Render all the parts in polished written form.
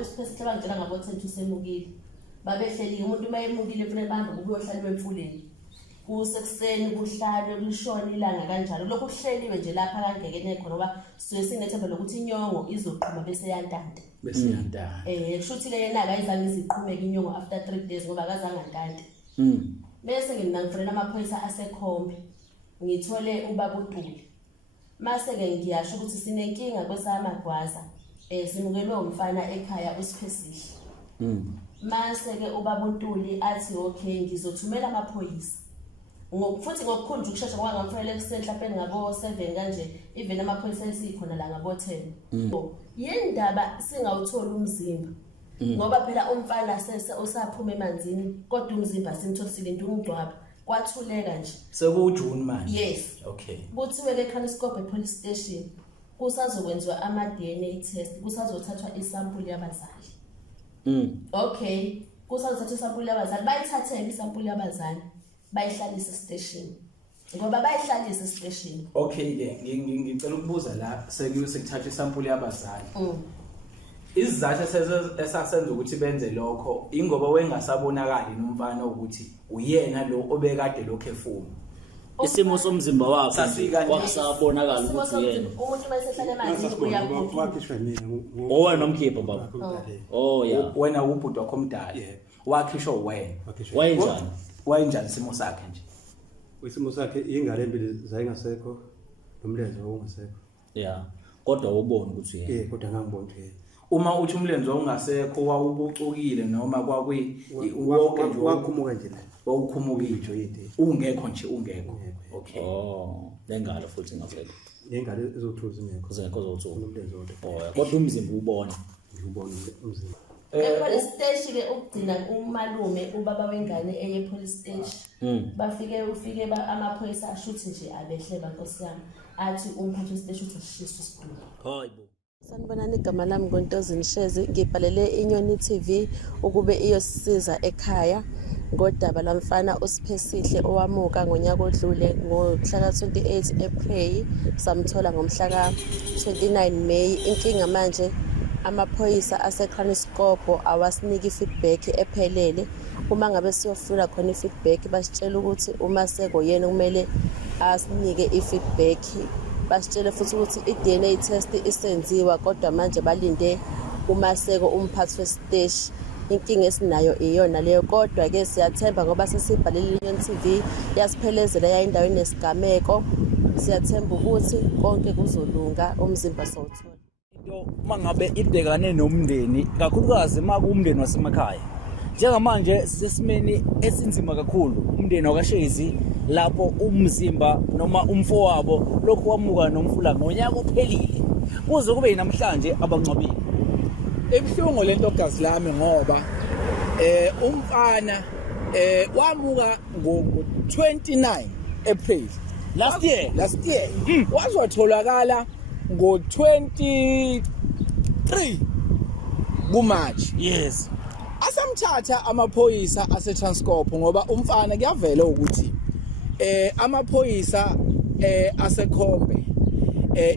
uSiphethu bangitshela ngabo 10 usemukile babehleli umuntu mayemukile kufanele bahambe ukuyohlala emfuleni kusekuseni kuhlale kulishona ilanga kanjalo lokho kuhleliwe nje lapha kangekene khona ngoba sizobe sinethemba lokuthi inyongo izoqhuma bese yantanta kusho ukuthi ke yena akayizange iziqhumeke inyongo after 3 days ngoba akazange antante bese mina ngifrena amaphoyisa asekhombe ngithole ubaba uTuli mase ke ngiyasho ukuthi sinenkinga kwesamagwaza simukelwe umfana ekhaya uSiphesihle mase ke ubaba uTuli athi okay ngizothumela amaphoyisa futhi ngokukhonja ukushesha ngoba ngamfanele kuseni mhlawumbe ngabo 7 kanje even amaphoyisa esikhona la ngabo 10 yendaba singawuthola umzimba ngoba phela umfana usaphuma emanzini kodwa umzimba simthosile into umgcwaba kwathuleka nje sekuJune manje yes okay kuthiwe ke Khanyaskophe police station kusazokwenziwa ama DNA test kusazothathwa isampuli yabazali okay kusazothathwa isampuli yabazali bayithathele isampuli yabazali bayihlalisa station ngoba bayihlalisa station okay ke ngicela ukubuza la sekuthatha isampuli yabazali izizathu esasenza ukuthi benze lokho ingoba wengasabonakali nomfana ukuthi uyena lo obekade lokho efuna isimo somzimba wakhe wasabonakala ukuthi uyena umuntu mayesehlala emanzini wakhishwa mina owena nomkhipha baba yeah wena ubhuti wakho omdala wakhishwa wena wayenjani isimo sakhe nje isimo sakhe ingane empilo zayingasekho nomlenze ongasekho yeah kodwa ubone ukuthi yena kodwa ngangibona ukuthi uma uthi umlenze ongasekho wawubucukile noma kwakwi wonke nje wakhumuka nje la wawukhumukile ungekho nje okay lengalo futhi ngasekho lengalo ezothuza ingekho zozothuza umlenze wonke kodwa umzimba ubona umzimba police station ke ukugcina umalume ubaba wengane eye police station ufike amaphoyisa ashuthi nje abehle bankosi yami athi umphathi westation uthi sishisa isitulo hayibo sanibonani igama lami ngoNtozini Shezi ngibhalele iNyoni TV ukube iyosisiza ekhaya ngodaba lamfana uSiphesihle owamuka ngonyaka odlule ngomhla ka28 April samthola ngomhla ka29 May inkinga manje amaphoyisa aseKhanyaskophe awasiniki feedback ephelele uma ngabe siyofuna khona ifeedback basitshela ukuthi uma seko yena kumele asinike ifeedback basitshela futhi ukuthi iDNA test isenziwa kodwa manje balinde uma seko umphathi wesiteshi inkinga esinayo iyona leyo kodwa ke siyathemba ngoba sesibhalele iNyoni TV yasiphelezela yayindaweni nesigameko siyathemba ukuthi konke kuzolunga umzimba sawuthola mangabe ibhekane nomndeni kakhulukazi makuumndeni wasemakhaya njengamanje sesimeni esinzima kakhulu umndeni wakashezi lapho umzimba noma umfowabo lokhu wamuka nomfula ngonyaka ophelile kuze kube namhlanje abangcwabile ebhlungu lento gazi lami ngoba umfana wamuka ngo29 April last year wazotholakala ngo23 kuMarch yes asamthatha amaphoyisa aseTranskop ngoba umfana kuyavela ukuthi amaphoyisa asekhombe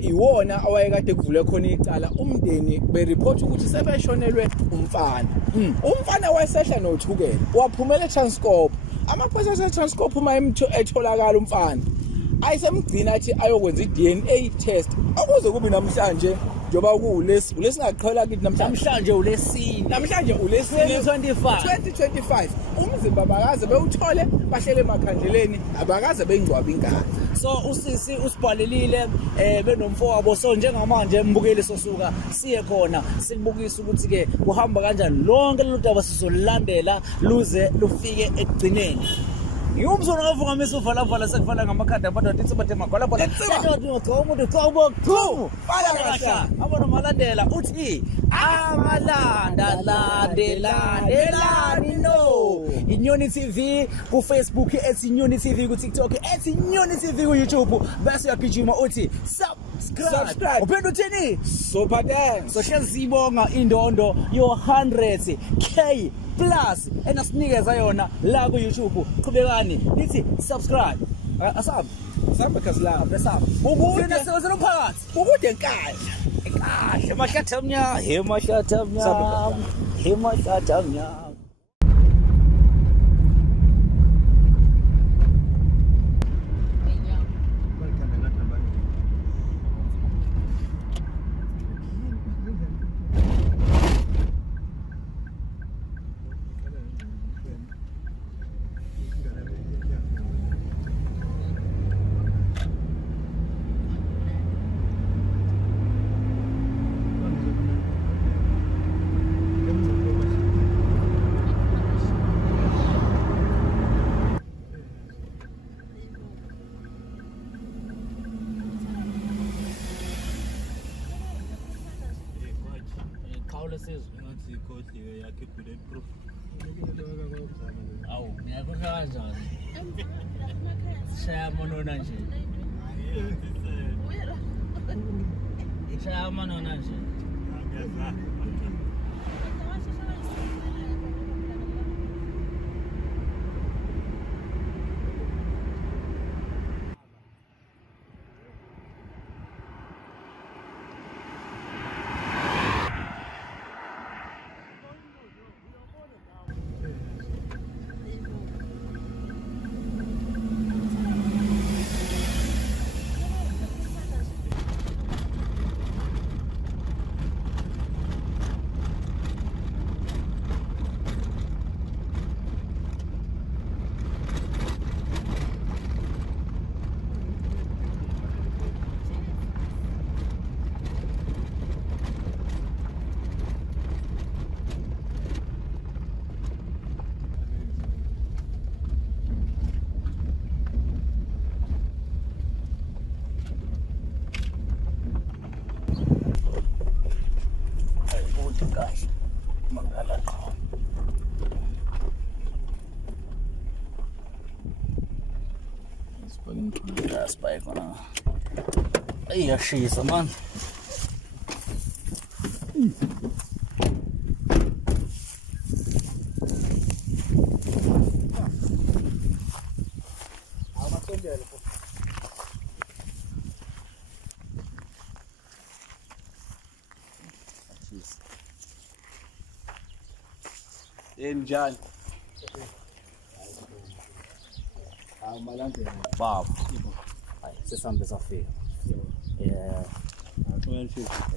iwona awayekade kuvule khona icala umndeni bereport ukuthi sebeshonelwe umfana wayesehla nothukela waphumela eTranskop amaphoyisa aseTranskop uma etholakala umfana ayisemgcina athi ayokwenza iDNA test okuze kube namhlanje njoba kulesingaqhela kithi namhlanje ulesine 2025 umzimba bakaze bewuthole bahlele emakhandleleni abakaze bengcwaba ingane so usisi usibhalelile benomfowabo so njengamanje embukeli sosuka siye khona sikubukisa ukuthi ke kuhamba kanjani lonke lolu daba sizolandela luze lufike ekugcineni Yumzona kavuka mesovala sekufala ngamakhadi abantu athi bathe magwala bona umuntu qhubhu fala kasha abona malandela uthi amalandelani no iNyoni TV ku Facebook @iNyoni TV ku TikTok @iNyoni TV ku YouTube bese uyagijima uthi subscribe uphinde uthini super dance so siyabonga indondo yo 100k plus enasinikeza yona la ku YouTube qhubekani nithi subscribe asab Samba khazilanga. Besama. Ukude Thina sewenzela umphakathi. ukude enkandla. Kahle mashathamnya, he mashathamnya. Samba. He mashathamnya. Ngathi ikhohliwe yakhe bulletproof. Awu, ngiyakhohlwa kanjani? Shaya amanona nje. Shaya amanona nje. Kahle. Mangala qho. Spike kona. Iyashisa man. Awumasondele pho. Njani? Awumalandela. Baba. Hayi sesambe safika. Yeah.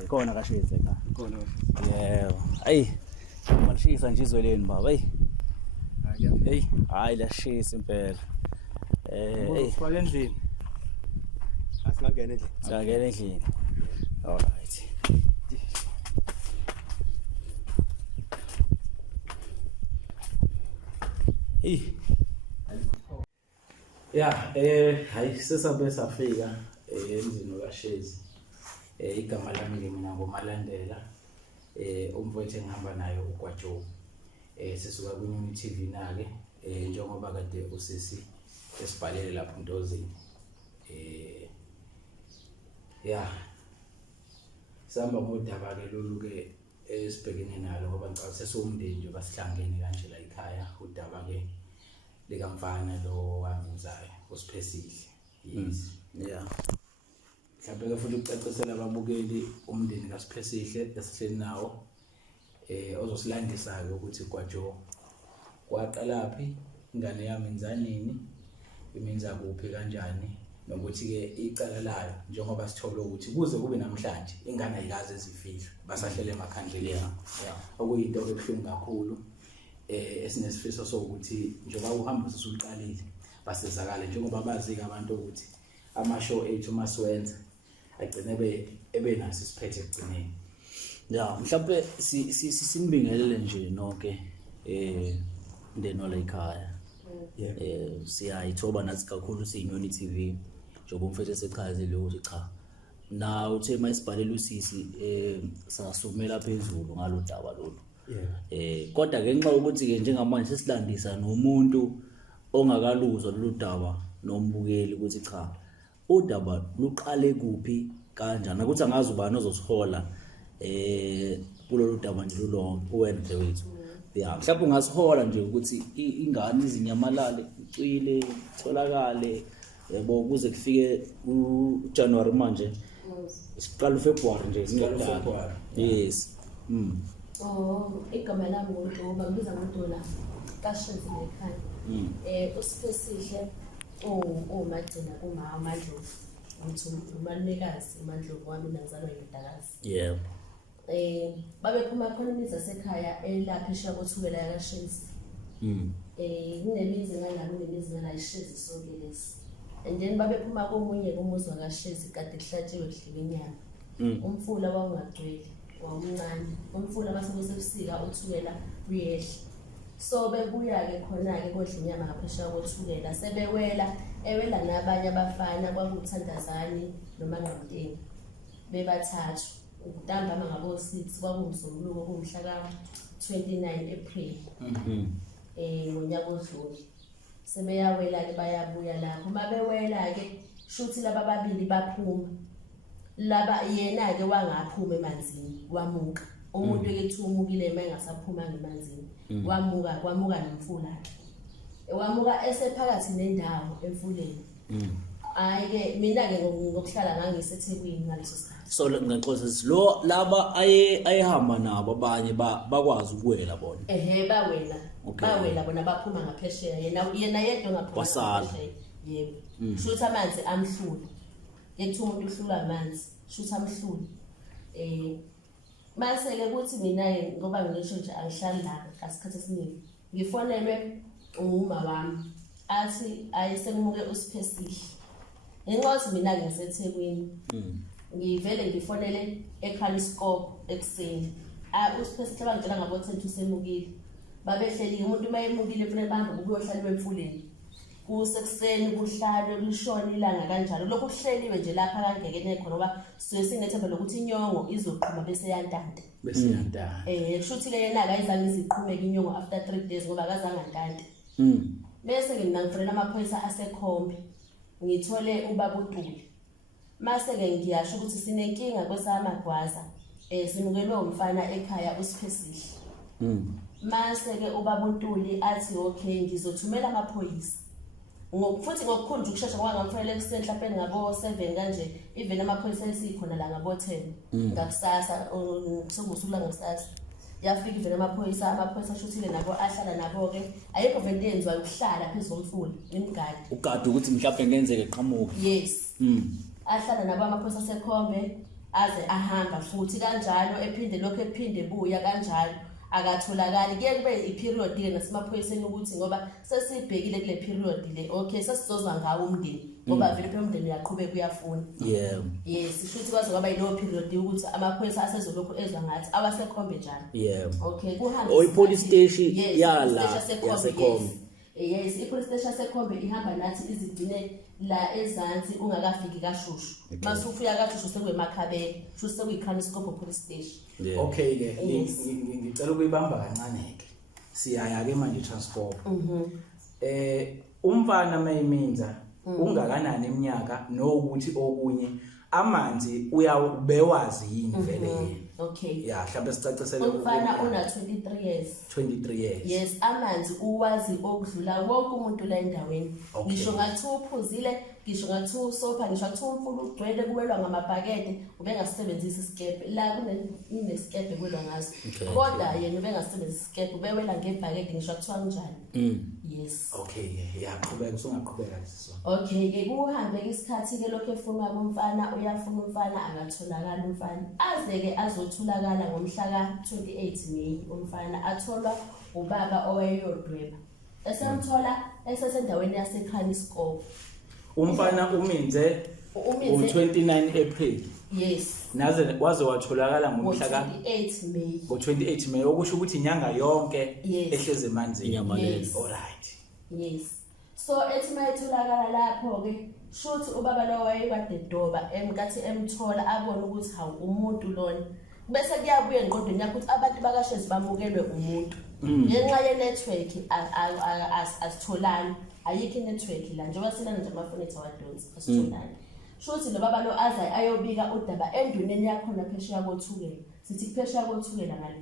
Khona kashise ka. Khona. Yeah. Ayi. Malishisa nje izweleni baba. Hey. Hey, hayi lashisa impela. Hey. Sifake endlini. Asingangena endlini. Singangena endlini. All right. Hey. Yeah, hayi sesabe safika emzini kaShezi. Igama lami mina ngoMalandela. Umfowethu engihamba nayo uGwajo. Sisuka kuNyoni TV nake njengoba kade usisi esibhalele lapho Ntozini. Yeah. Sihamba ngodaba ke lolu ke esibhekene nalo ngoba ngicabanga sesumndeni nje basihlangene kanje la ekhaya udaba ke likamfana lo wangizayo usiphesihle. Yes. Yeah. Mhlawumbe ke futhi ucacisela ababukeli umndeni kaSiphesihle esihleli nawo ozosilandisa ke ukuthi Gwajo kwaqalaphi ingane yami inzanini imenza kuphi kanjani nokuthi ke icala layo njengoba sithola ukuthi kuze kube namhlanje ingane ayikaze ezifihla basahlele emakhandleni okuyinto ebufuni kakhulu esinesifiso sokuthi njengoba uhamba sesuliqalile basizakale njengoba bazi abantu ukuthi ama-show ethu masiwenza agcine ebenaso isiphethe ekugcineni. Ya mhlawumbe simbingelele nje nonke mndeni ola ekhaya. Siyayithoba nathi kakhulu siyiNyoni TV njengoba umfethu esekhazile ukuthi cha na uthe mayisibhalela usisi sasumela phezulu ngalodaba lolu. Kodwa ngenxa ukuthi ke njengamanje sesilandisa nomuntu ongakaluzwa lolu daba nombukeli ukuthi cha udaba luqale kuphi kanjani ukuthi angazi ubani ozosihola kulolu daba nje lolonke uwena wethu. Ya mhlawumbe ungasihola nje ukuthi ingane izinyamalale icwile tholakale yabo ukuze kufike uJanuary manje siqala uFebruary nje February. yes Igama lami ngoNtoba ngibiza ngoNtola kaShenzi ekhaya. USipesihle umagcina kuma amadlovu. Umalumekazi uMandlovu wami nazalwa yindakazi. yebo Babephuma khona imizi yasekhaya elapha eshiya kothukela yakaShenzi. Kunemizi ngalami kunemizi ngala iShenzi sonke lesi. And then babephuma komunye komuzi wakaShenzi kade kuhlatshiwe kudliwe inyama. Umfula wawungagcwele wawumncane. Umfula basebusika uthukela uyehla. So bebuya ke khona ke kodla inyama ngaphesheya kothukela sebewela ewela nabanye abafana kwakuthandazani noManqamteni bebathathu ntambama ngabo 6 kwakumsunguluko kumhla ka 29 April ngonyaka odlule sebeyawela ke bayabuya lapho mabewela ke shuthi laba babili baphuma laba yena ke wangaphuma emanzini wamuka umuntu ekethumukile mayengasaphuma ngemanzini kwamuka nomfula wamuka esephakathi nendawo emfuleni ayike mina ke ngokuhlala ngangiseThekwini ngaleso sikhathi so ngiqoqisa lo laba ayehamba nabo abanye bakwazi ukuwela bona bawela bona baphuma ngaphesheya yena yedwa ngaphuma ngaphesheya yebo shuthi amanzi amhlula ethi umuntu uhlula amanzi shuthi amhlula mase ke kuthi mina ngoba ngisho nje angihlali la ngasikhathi esiningi ngifonelwe uma wami athi ayisengumuke uSipesihle ngenxa mina ngiseThekwini ngivele ngifonele eKaliscope ekseni uSipesihle bangitshela ngabo 10 usemukile babehleli umuntu mayemukile kufanele bambe ukuyohlala emfuleni kusekuseni kuhlale kulishona ilanga kanjalo lokho kuhleliwe nje lapha kangekene khona ngoba siye sinethemba lokuthi inyongo izoqhuma bese yantanta kushuthi ke yena akayizange iziqhumeke inyongo after 3 days ngoba akazange antante bese ke mina ngifonela amaphoyisa asekhombe ngithole ubaba uTuli mase ke ngiyasho ukuthi sinenkinga kwesamagwaza simukelwe umfana ekhaya uSipesihle mase ke ubaba uTuli athi okay ngizothumela amaphoyisa futhi ngokukhonja ukusheshsha ngoba ngamfanele ekuseni mhlawumbe ngabo 7 kanje even amaphoyisa esikhona la ngabo 10 ngakusasa sokusuku la ngakusasa yafika even amaphoyisa shuthile nabo ahlala nabo ke ayikho vele yenziwa ukuhlala phezulu komfula imigadi ugadi ukuthi mhlawumbe ngenzeke qhamuka yes ahlala nabo amaphoyisa asekhombe aze ahamba futhi kanjalo ephinde lokho ephinde buya kanjalo akatholakali kuye kube iperiod ke nasemaphoyiseni ukuthi ngoba sesibhekile kule period le okay sesizozwa ngawo umndeni ngoba vele phela umndeni uyaqhubeka uyafuna yes shuthi kwaze kwaba yileyo period ukuthi amaphoyisa asezolokhu ezwa ngathi abasekhombe njalo okay kuhamba police station yala yasekhombe yes ipolice station yasekhombe ihamba nathi izigcine la ezansi ungakafiki kaShushu mase ufika kaShushu sekwemakhabela shuthi sekuyiKaliscope police station okay ke ngicela ukuyibamba kancane ke siyaya ke manje transport umfana mayiminza ungakanani iminyaka nokuthi okunye amanzi uyabewazi yini vele yini okay ya mhlawumbe sicacisele umfana una 23 years yes amanzi uwazi okudlula wonke umuntu la endaweni ngisho ngathi uphuzile ngisho ngathi usopha ngisho ngathi umfula ugcwele kuwelwa ngamabhakede ubengasebenzisa isikepe la kunesikepe kwelwa ngazo kodwa yena ubengasebenzisa isikepe ubewela ngebhakede ngisho kuthiwa kanjani yes okay yaqhubeka usungaqhubeka lesisona okay ke kuhambe isikhathi ke lokho efuna umfana uyafuna umfana angatholakala umfana aze ke azotholakala ngomhla ka 28 May umfana atholwa ubaba owayeyodweba esemthola esesendaweni yaseKaliscope umfana uminze u29 April yes naze waze watholakala ngomhla ka 28 May ngo28 May okusho ukuthi inyanga yonke ehleze emanzini yes. Alright yes so ethi mayetholakala lapho ke shuthi ubaba lo wayekade doba emkathi emthola abona ukuthi hawu umuntu lona bese kuyabuye engqondweni yakho ukuthi abantu bakaShenzi bamukelwe umuntu ngenxa ye network asitholani ayikho network la njengoba silana nje amafoni ethu awadonsi asitholani shuthi lo baba lo azayi ayobika udaba enduneni yakhona phesheya kothukela sithi phesheya kothukela ngale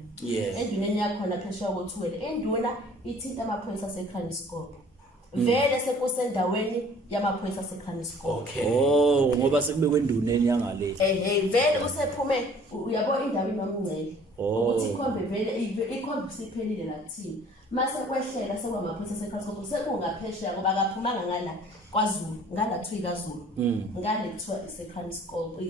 enduneni yakhona phesheya kothukela enduna ithinta amaphoyisa aseKaliscope vele sekusendaweni yamaphoyisa aseKranskop. Okay. Oh ngoba sekubekwe enduneni yangale. Vele usephume uyabo indawo iMamungcele. Oh. Ukuthi ikhombe vele ikhombe siphelile la kuthini. Mase kwehlela sekwamaphoyisa aseKranskop sekungaphesheya ngoba akaphumanga ngala kwaZulu ngala KwaZulu. Ngale kuthiwa iseKranskop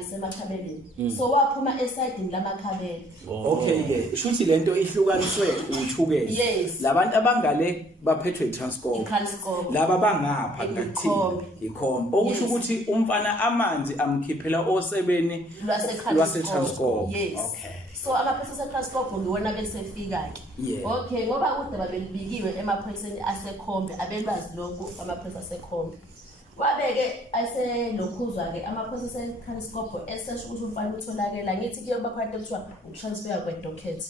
isemakhabeleni. So waphuma esayidini lamakhabele. Okay ke shuthi lento ihlukaniswe uthukela. Yes. Labantu abangale baphethwe iTranskop. iKranskop. Laba bangapha ngathini ikhombe okusho ukuthi umfana amanzi amkhiphela osebeni lwaseTranskop. Yes. Okay. So amaphoyisa aseKranskop ngiwona besefika ke. Yeah. Okay ngoba udaba belibikiwe emaphoyiseni aseKhombe abelwazi lokhu amaphoyisa aseKhombe. Wabeke aselokhuzwa ke amaphoyisa aseKranskop esesho ukuthi umfana utholakala ngithi kuyoba khona ekuthiwa utransfer kwedocket.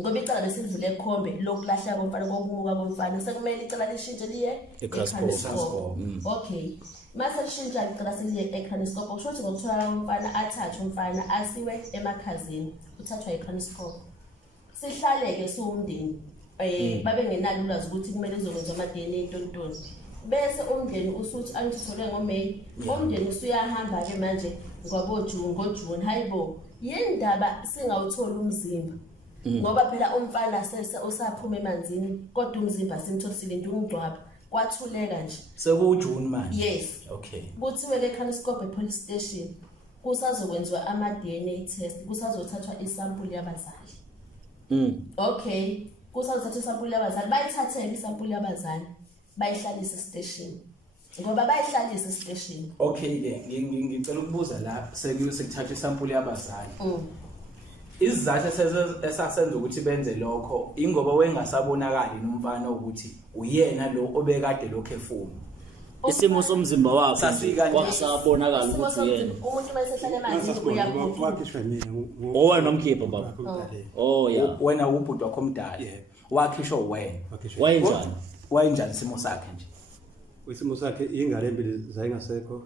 Ngoba icala besilivule eKhombe lokulahla komfana kokumuka komfana sekumele icala lishintshe liye eKranskop. Okay. Mase lishintsha icala seliye eKranskop kusho ukuthi ngokuthola umfana athathe umfana asiwe emakhazini uthathwa eKranskop. Sihlaleke siwumndeni babe ngenalo ulwazi ukuthi kumele uzokwenza ama-DNA intontoni. Bese umndeni usuthi angithole ngoMay. Umndeni usuyahamba ke manje ngoJune hayibo yindaba singawuthola umzimba. Ngoba phela umfana usaphuma emanzini kodwa umzimba simthosile into ungcwaba kwathuleka nje. SekuJune manje. Yes. Okay. Kuthiwe ke eKranskop police station kusazokwenziwa ama-DNA test kusazothathwa isampuli yabazali. Okay. Kusazothathwa isampuli yabazali bayithathele isampuli yabazali bayihlalisa station. Ngoba bayihlalisa station. Okay ke ngicela ukubuza la sekuthathwa isampuli yabazali. Izizathu esasenza ukuthi benze lokho ingoba wengasabonakali nomfana ukuthi uyena lo obekade lokho efuma. Isimo somzimba wakhe Safika nje. wasabonakala ukuthi uyena. Umuntu mayesehlala emanzini uyakhupha. wakhishwa mina Owena nomkhipha baba. Oh yeah. Wena ubhuti wakho omdala. Wakhishwa wena. Wayenjani? Wayenjani isimo sakhe nje? Isimo sakhe ingane empili zayingasekho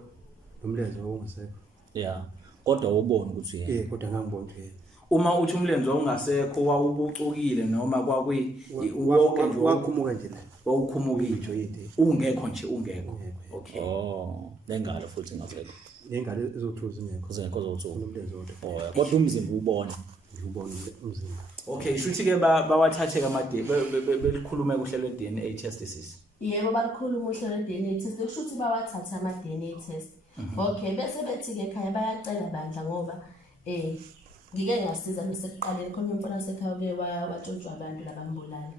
nomlenze wawungasekho. Yeah. Kodwa ubona ukuthi uyena. Kodwa ngangibona ukuthi Uma uthi umlenze ongasekho wawubucukile noma kwakwi wonke nje wakhumuka nje la. wawukhumukile ungekho nje ungekho. Okay. Oh, lengalo futhi ngasekho. Ingane ezothuza ingekho. Uzengekho zothuka. Nomlenze wonke. Oh, kodwa umzimba ubona. Ngibona umzimba. Okay, shuthi ke bawathathe kamade belikhulume kuhlelo DNA test sisi. Yebo bakhuluma uhlelo DNA test kusho ukuthi bawathatha ama-DNA test. Okay bese bethi ke ekhaya bayacela bandla ngoba ngike ngasiza nesekuqaleni khona umfana sekhaya ke watshontshwa abantu labambulala.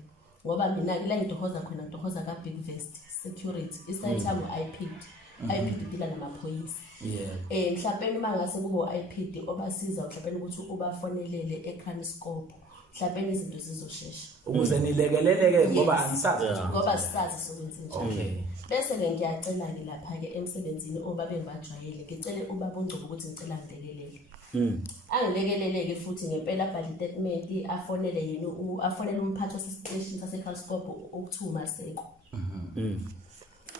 Ngoba mina ke la ngidohoza khona ngidohoza ka Big Vest Security isite yami IPD dila namaphoyisa. Yeah. Mhlawumbe mangase kube IPD obasiza mhlawumbe ukuthi ubafonelele eKranskop. Mhlawumbe izinto zizoshesha. Ukuze nilekeleleke ngoba anisazi nje. Ngoba sisazi sokwenza njani. Okay. Bese ke ngiyacela ke lapha ke emsebenzini obabe ngibajwayele ngicele ubaba uNgcobo ukuthi ngicela ngilekelele. Angilekeleleke futhi ngempela abhali statement afonele yena afonele umphathi wasestation saseKranskop ukuthuma seko.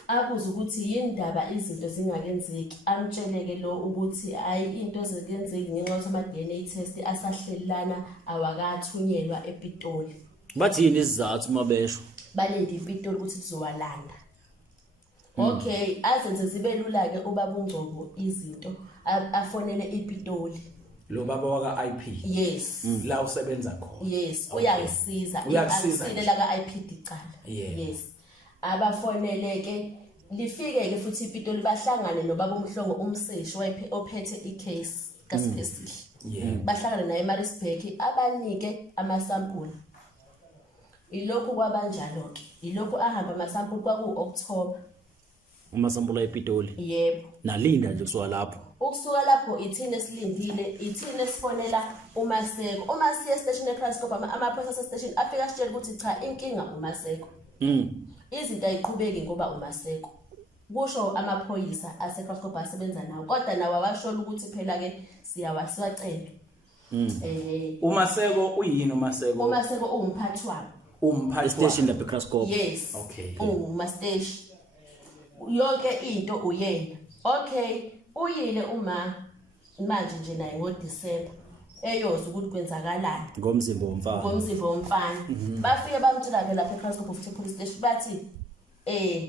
Abuza ukuthi yindaba izinto zingakenzeki amtsheleke lo ukuthi hayi into ezekenzeki ngenxa yokuthi ama-DNA test asahlelana awakathunyelwa ePitoli. Bathi yini isizathu mabesho? Balinde iPitoli ukuthi kuzowalanda. Okay, azenze zibe lula ke ubaba uNgcobo izinto afonele iPitoli. Lo baba waka IP. Yes. La usebenza khona. Yes, uyangisiza. Uyasilela ka IPD cala. Yes. Abafonele ke lifike ke futhi iPitoli bahlangane nobaba uMhlongo umseshi ophethe icase kaSiphesihle. Yeah. Bahlangana naye eMaritzburg abanike amasampuli. Ilokhu kwabanjalo ke. Ilokhu ahamba amasampuli kwaku October. Umasampula ePitoli. Yebo. Nalinda nje kusuka lapho. Ukusuka lapho ithini esilindile, ithini esifonela uMaseko. Uma siya station eKranskop amaphoyisa station afika sitshela ukuthi cha inkinga uMaseko. Izinto ayiqhubeki ngoba uMaseko. Kusho amaphoyisa aseKranskop asebenza nawo. Kodwa nawo awashola ukuthi phela ke siyawaswacela. uMaseko uyini uMaseko? uMaseko umphathi wami. Umphathi Station lapha eKranskop. Yes. Okay. Umasteshi. Yonke into uyena. Okay, uyile uma manje nje naye ngoDisemba eyoza ukuthi kwenzakalani Ngomzimba womfana. Ngomzimba womfana. Bafike bamtshela ke lapha eKranskop of police station bathi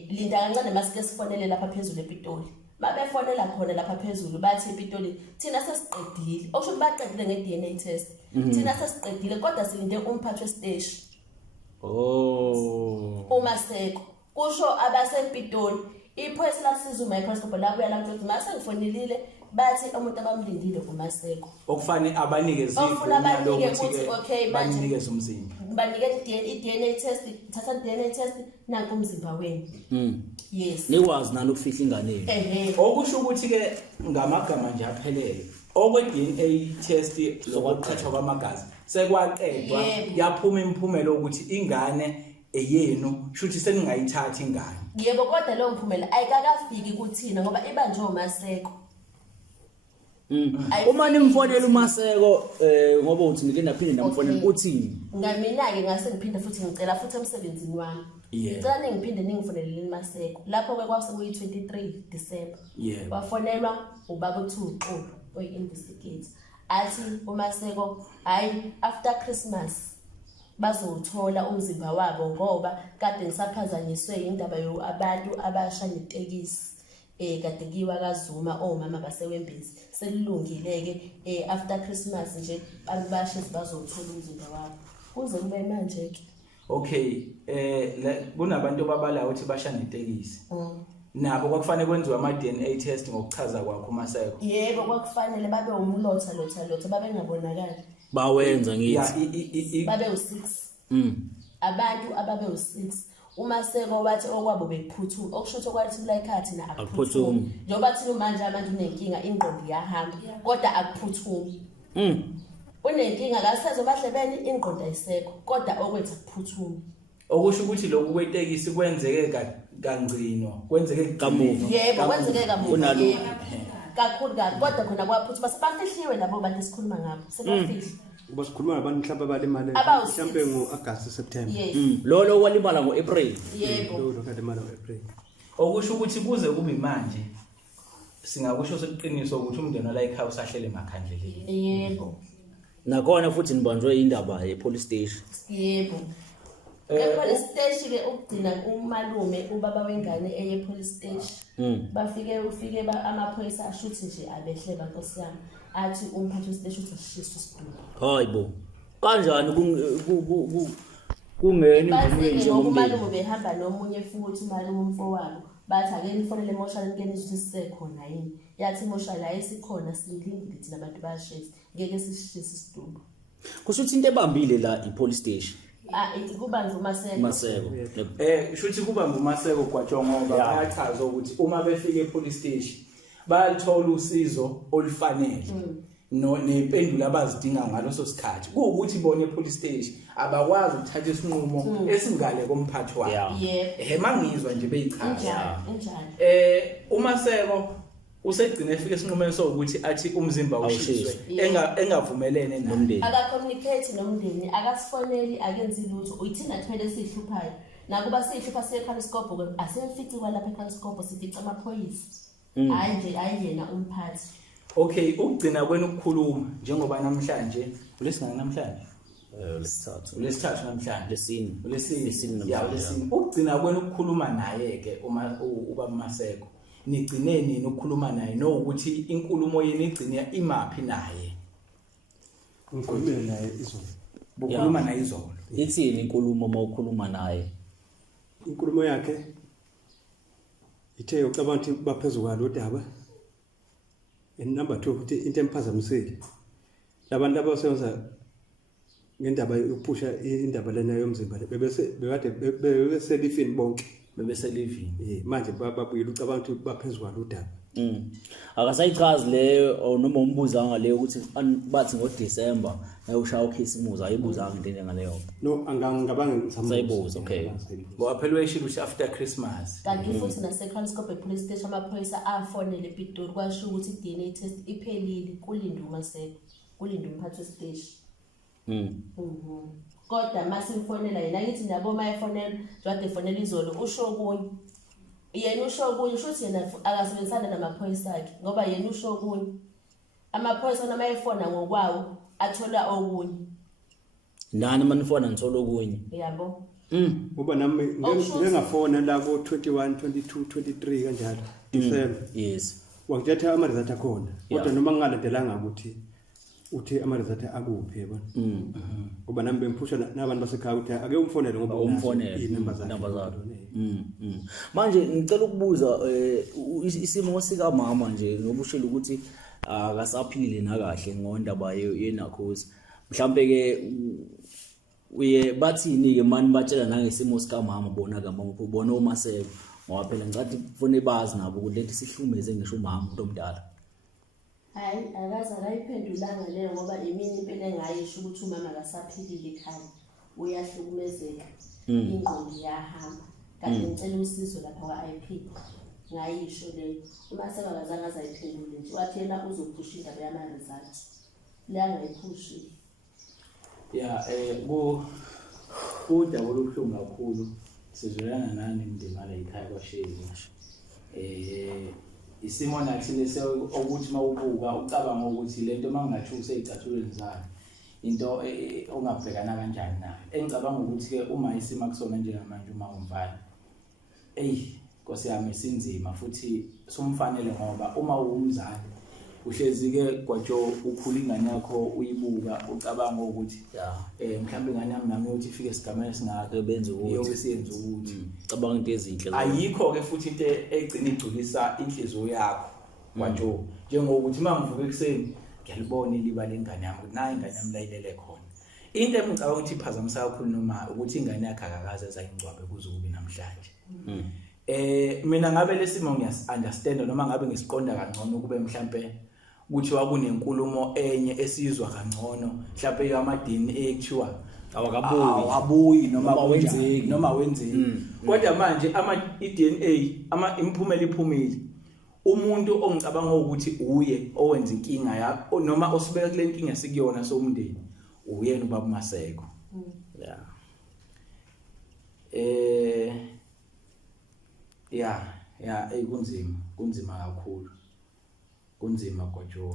linda kancane masike sifonele lapha phezulu ePitoli. Babefonela khona lapha phezulu bathi ePitoli thina sesiqedile. Okusho ukuthi baqedile ngeDNA test. Thina sesiqedile kodwa silinde umphathi wesiteshi. Oh. uMaseko kusho abasePitoli iphoyisa lakusiza uMicroscope labuya lakuthi mase ngifonelile bathi umuntu abamlindile uMaseko okufanele abanikeze Okufuna banike ukuthi ukuthi, okay, banikeze umzimba banikele i-DNA test thatha i-DNA test nanku umzimba wenu yes Nikwazi nani ukufihla ingane yenu. okusho ukuthi ke ngamagama nje aphelele okwe-DNA test lokuqhathwa kwamagazi sekwaqedwa Yebo. yaphuma imiphumela ukuthi ingane eyenu shuthi seningayithathi ingane yebo kodwa leyo mphumela ayikakafiki kuthina ngoba ibanjwe uMaseko Uma nimfonela uMaseko ngoba uthi nilinda phinde namfonela uthini? ngamina ke ngase ngiphinde futhi ngicela futhi emsebenzini wami Yeah. ngicela ningiphinde ningifonelele uMaseko lapho ke kwase kuyi-23 December Yeah. wafonelwa ubaba uThuqulu oyi-investigate athi uMaseko hayi after Christmas bazowuthola umzimba wabo ngoba kade ngisaphazanyiswe indaba abantu abasha netekisi kade kiwa kaZuma omama basewembezi selilungile ke after Christmas nje abashe bazothola umzimba wabo kuze kube manje ke okay kunabantu babalayo ukuthi basha netekisi nabo kwakufanele kwenziwe ama-DNA test ngokuchaza kwakho uMaseko yebo kwakufanele babe umlotha babengabonakali Bawenza ya ngithi. babe u6 abantu ababe u6 uMaseko wathi okwabo bekuphuthuma okusho ukuthi okwathi kulayikhathi na akuphuthumi njengoba thina manje abantu unenkinga ingqondo iyahamba kodwa akuphuthumi unenkinga kasezomahlebeni ingqondo ayisekho kodwa okwethu akuphuthumi okusho ukuthi lokhu kwetekisi kwenzeke kangcino kwenzeke Kamuva. yebo kwenzeke kamuva Unalo. yebo. Kakhulu kabi kodwa khona kwaphuthuma sebafihliwe labo bantu esikhuluma ngabo sebafihli Uba sikhuluma nabantu mhlawumbe abalimale Abawu- mhlawumbe ngo-August September. yes Lolo walimala ngoApril. yebo Lo kade imali ngo-April. okusho ukuthi kuze kube manje singakusho sokuqiniso ukuthi umndeni wala ekhaya usahlele emakhandleleni yebo Nakhona futhi nibanjwe indaba yepolice station. yebo epolice station ke ukugcina umalume ubaba wengane eye police station ufike amaphoyisa ashuthi nje abehleba Nkosi yami athi umphathi wesiteshi uthi asishisa isidumo Hayibo. Kanjani kungeni base imvume ke nje ngoba ngomndeni? umalume behamba nomunye futhi umalume umfowabo bathi ake nifonele emoshali ngenizwe ukuthi sisekhona yini yathi emoshali ayisikhona silindile thina abantu bayashisa ngeke sishise isidumo Kusho ukuthi into ebambile la ipolice station. ithi kubanjwe uMaseko Maseko. shuthi kuba nguMaseko kwaJongoba bayachaza ukuthi uma befika epolice station bayalithola usizo olufanele nempendulo abazidinga ngaloso sikhathi kuukuthi bona epolice station abakwazi ukuthatha isinqumo esingale komphathi wabo yebo mangizwa nje beyichaza injani uMaseko usegcina efika esinqumeni sokuthi athi umzimba ushiswe engavumelene Nomndeni. akacommunicate nomndeni akasifoneli akenzi lutho uyithina kuphela sihluphayo nakuba sihlupha seCalscope ke asemfici kwalapha eCalscope sifica amaphoyisa hayi nje ayena umphathi okay ukugcina kwenu ukukhuluma njengoba namhlanje ulesingane namhlanje Lesithathu. ulesithathu namhlanje Lesine. ulesine ya ulesine ukugcina kwenu ukukhuluma naye ke uma uba Maseko nigcine nini ukukhuluma naye nokuthi inkulumo yenu igcine imaphi naye Ngikhulume naye izolo. bokhuluma naye izolo Ithini inkulumo mawukhuluma naye? Inkulumo yakhe ithe ucabantu baphezulu kwalo daba. Number 2 futhi into emphazamisile. Labantu abasebenza ngendaba yokuphusha indaba lena yomzimba bebese lifini bonke bebeselivini manje babuyela ucabantu baphezulu kwalo daba. Akasayichazi leyo noma umbuza ngaleyo ukuthi bathi ngoDecember ayoshaya ukhisimuza ayibuzanga into engaleyo. No angangabange Sayibuza, okay. waphelwe eshilo ukuthi after Christmas kanti futhi naseCalscope police station amaphoyisa afonele ePitoli kwasho ukuthi iDNA test iphelile kulinde uMaseko kulinde umphathi wesiteshi kodwa masimfonela yena ngithi nabo mayefonela jwade efonela izolo usho kunye yena usho kunye ushuthi yena akasebenzisana namaphoyisa akhe ngoba yena usho kunye amaphoyisa noma ayefona ngokwawo athola okunye Nani manifona ngithola okunye. yabo ngoba nami ngengafona la ko 21 22 23 kanjalo December yes wangithatha ama result akhona kodwa Yeah. noma ngingalandelanga ukuthi uthi ama result akuphi yabona ngoba nami bengiphusha nabantu basekhaya ukuthi ake umfonele ngoba umfonele inamba zakhe inamba zakhe manje ngicela ukubuza isimo sika mama nje ngoba ushela ukuthi akasaphilile nakahle ngondaba yenarcosis mhlambe ke uye bathini ke mani batshela nangesimo sika mama bona ka bona uMaseko ngoba phela ngicathi kufune bazi nabo ukuthi lento sihlumeze ngisho umama umuntu omdala Hayi akaze akayiphendulanga leyo ngoba imini impela engayisho ukuthi umama akasaphilile ekhaya uyahlukumezeka ingqondo iyahamba kanti ngicela usizo lapha kwa-IP ngayisho leyo uMaseko akazange azayiphendule nje wathi yena uzophusha indaba yama-result le angayiphushi ya udaba olubuhlungu kakhulu sizwelana nani indima la ekhaya kwaShezi isimo nathi lese ukuthi mawubuka ucabanga ukuthi lento mangingathi useyicathulweni zayo into ongabhekana kanjani nayo engicabanga ukuthi ke uma isimo kusona njengamanje uma umfana Nkosi yami sinzima futhi somfanele ngoba uma uwumzali uhlezi ke kwatsho ukhula ingane yakho uyibuka ucabanga ukuthi mhlawumbe ingane yami nami uyothi ifike esigameni singaka benze ukuthi iyobe siyenza ukuthi cabanga into ezinhle ayikho ke futhi into egcina igculisa inhliziyo yakho kwatsho njengokuthi mangivuka ekseni ngiyalibona iliba lengane yami ukuthi nayi ingane yami layilele khona into engicabanga ukuthi iphazamisa kakhulu noma ukuthi ingane yakhe akakaze ezayingcwabe kuze kube namhlanje mina ngabe lesimo ngiyas-understand noma ngabe ngisiqonda kangcono kube mhlambe ukuthi wakunenkulumo enye esizwa kangcono mhlambe yamadini ekuthiwa awabuyi noma wenzeki noma wenzeki kodwa manje iDNA imiphumela iphumile umuntu ongicabanga ukuthi uye owenza inkinga yakho noma osibeka kule nkinga sikuyona somndeni uyena ubaba Maseko kunzima kakhulu kunzima gojo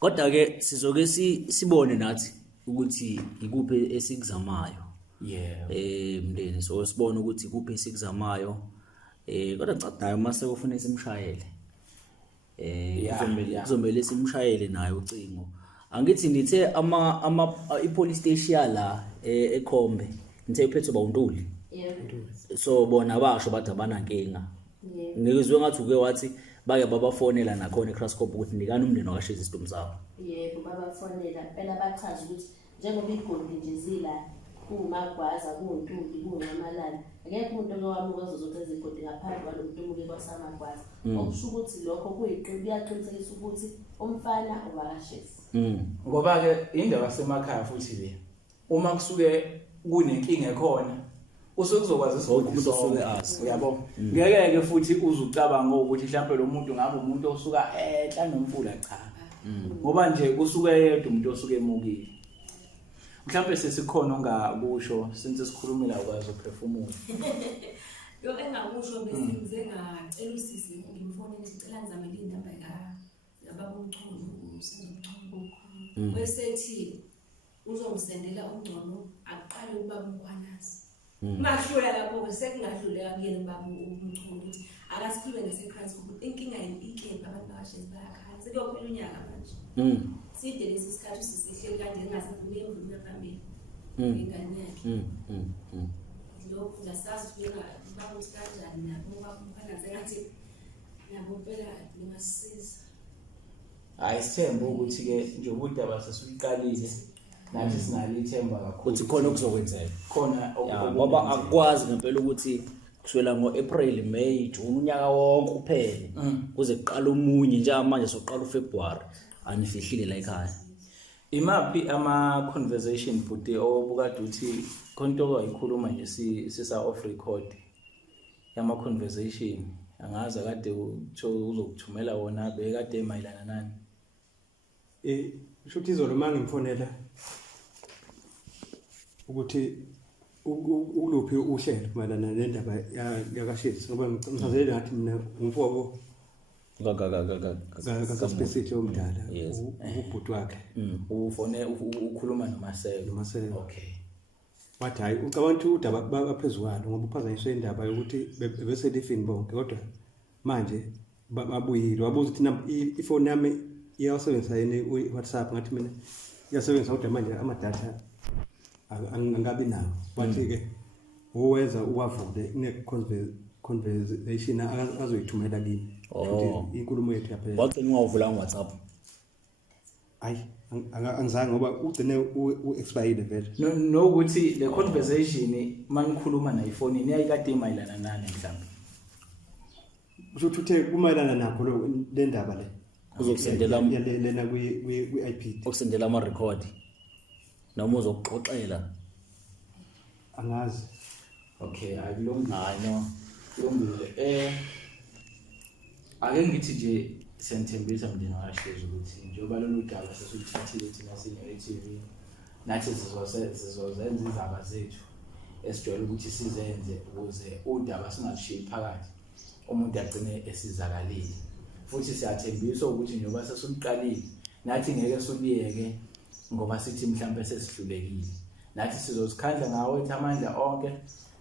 kodwa ke sizoke sibone nathi ukuthi ikuphi esikuzamayo mndeni so sibone ukuthi ikuphi esikuzamayo kodwa ngicabanga nayo Maseko ufuna simshayele kuzomela simshayele naye ucingo angithi ndithe ipolice station la eKhombe ngithe iphethwe bawuntuli so bona basho bathi abanankinga ngizwe ngathi uke wathi bake babafonela nakhona eCraskop ukuthi nikani umndeni wakashezi isidum sabo yebo babafonela phela bachaza ukuthi njengoba igodi nje zila kuMagwaza kuNtuli kuNamalala akekho umuntu owamuka zozothi ezigodi ngaphandle kwalomuntu omuke kwaSamagwaza okusho ukuthi lokho kuyaqinisekisa ukuthi umfana ubakashezi ngoba ke indaba semakhaya futhi le uma kusuke kunenkinga ekhona usukuzokwazi umuntu osuke azi uyabo ngeke ke futhi uzucabanga ukuthi mhlawumbe lo muntu ngabe umuntu osuka enhla nomfula cha ngoba nje kusuke yedwa umuntu osuke emukile mhlawumbe sesikhona ongakusho since sikhulumile ukwazi ukuphefumula yo engakusho bese ngicela usisi ngimfonele ngicela ngizamele indaba yababa uMchunu uSizomchunu wesethi uzongisendela uNgcono aqale ubaba uMkhwanazi mahlula lapho ke sekungadluleka kuyena ubaba uMchunu ukuthi akasikhulume ngeseCraskop ukuthi inkinga ikephi abantu bakashezi bayakhala sekuyophela unyaka manje side lesi sikhathi sisihleli kanje ngingasaphumi emvuleni phambili ingane yakhe lokho ngasazi ufika ubaba uthi kanjani nabo ubaba uMkhwanazi ngathi nabo phela ningasiza ayithemba ukuthi ke nje ubudaba sesiqalile nathi sinalo ithemba kakhulu ukuthi khona okuzokwenzeka khona ngoba akwazi ngempela ukuthi kuswela ngoApril May June unyaka wonke uphele kuze kuqala umunye njengamanje soqala uFebruary anifihlile la ekhaya imaphi ama conversation futhi obukade uthi konto oyikhuluma nje sisa off record yama conversation angazi kade uzokuthumela wona bekade emayilana nani shuthi izolo mangimfonela ukuthi ukuluphi uhlelo malana nendaba yakashezi ngoba ngicazele ngathi mina umfoko kaSpecific omdala ubhuti wakhe ufone ukhuluma noMaseko noMaseko okay wathi hayi ucabanga ukuthi udaba baphezulu kwalo ngoba uphazanyiswe indaba yokuthi bese lifini bonke kodwa manje babuyile wabuza ukuthi ifoni yami iyasebenzisa yini WhatsApp ngathi mina iyasebenzisa kodwa manje ama-data angabi nawo bathi-ke uwenza uwavule conversation azoyithumela kini futhi inkulumo yethu yaphela wagcina ungawuvulanga WhatsApp hayi angizange ngoba ugcine u-expirede vele nokuthi le conversation manikhuluma na ifonini iyayikade imayelana nani mhlawumbe kusho uthe kumayelana nakho le ndaba le uzokusendela lena kwi-IP ukusendela ama-record noma uzokuxoxela angazi okay akulungile hayi no kulungile ake ngithi nje siyanithembisa mndeni wakashezi ukuthi njengoba lolu daba sesulithathile thina siyi-TV nathi sizozenza izaba zethu esijwayele ukuthi sizenze ukuze udaba singalushiyi phakathi umuntu agcine esizakalile futhi siyathembisa ukuthi njengoba sesuluqalile nathi ngeke suliyeke ngoba sithi mhlawumbe sesihlulekile nathi sizozikhandla ngawo ethi amandla onke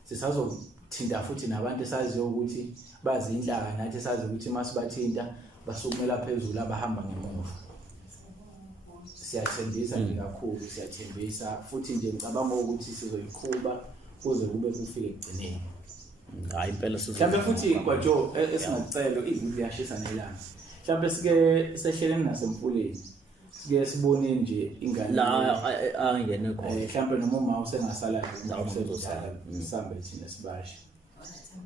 sisazothinta futhi nabantu esaziyo ukuthi bazi inhlaka nathi sazi ukuthi masibathinta basukumela phezulu abahamba ngemuva siyathembisa nje kakhulu siyathembisa futhi nje ngicabanga ukuthi sizoyiqhuba kuze kube kufike ekugcineni hayi impela mhlawumbe futhi kwajo esingacelo ividiyo yashisa nelanga mhlawumbe sike sehleleni nasemfuleni sike sibone nje ingane la angene khona mhlawumbe noma uma usengasala usezosala sihambe thina sibashe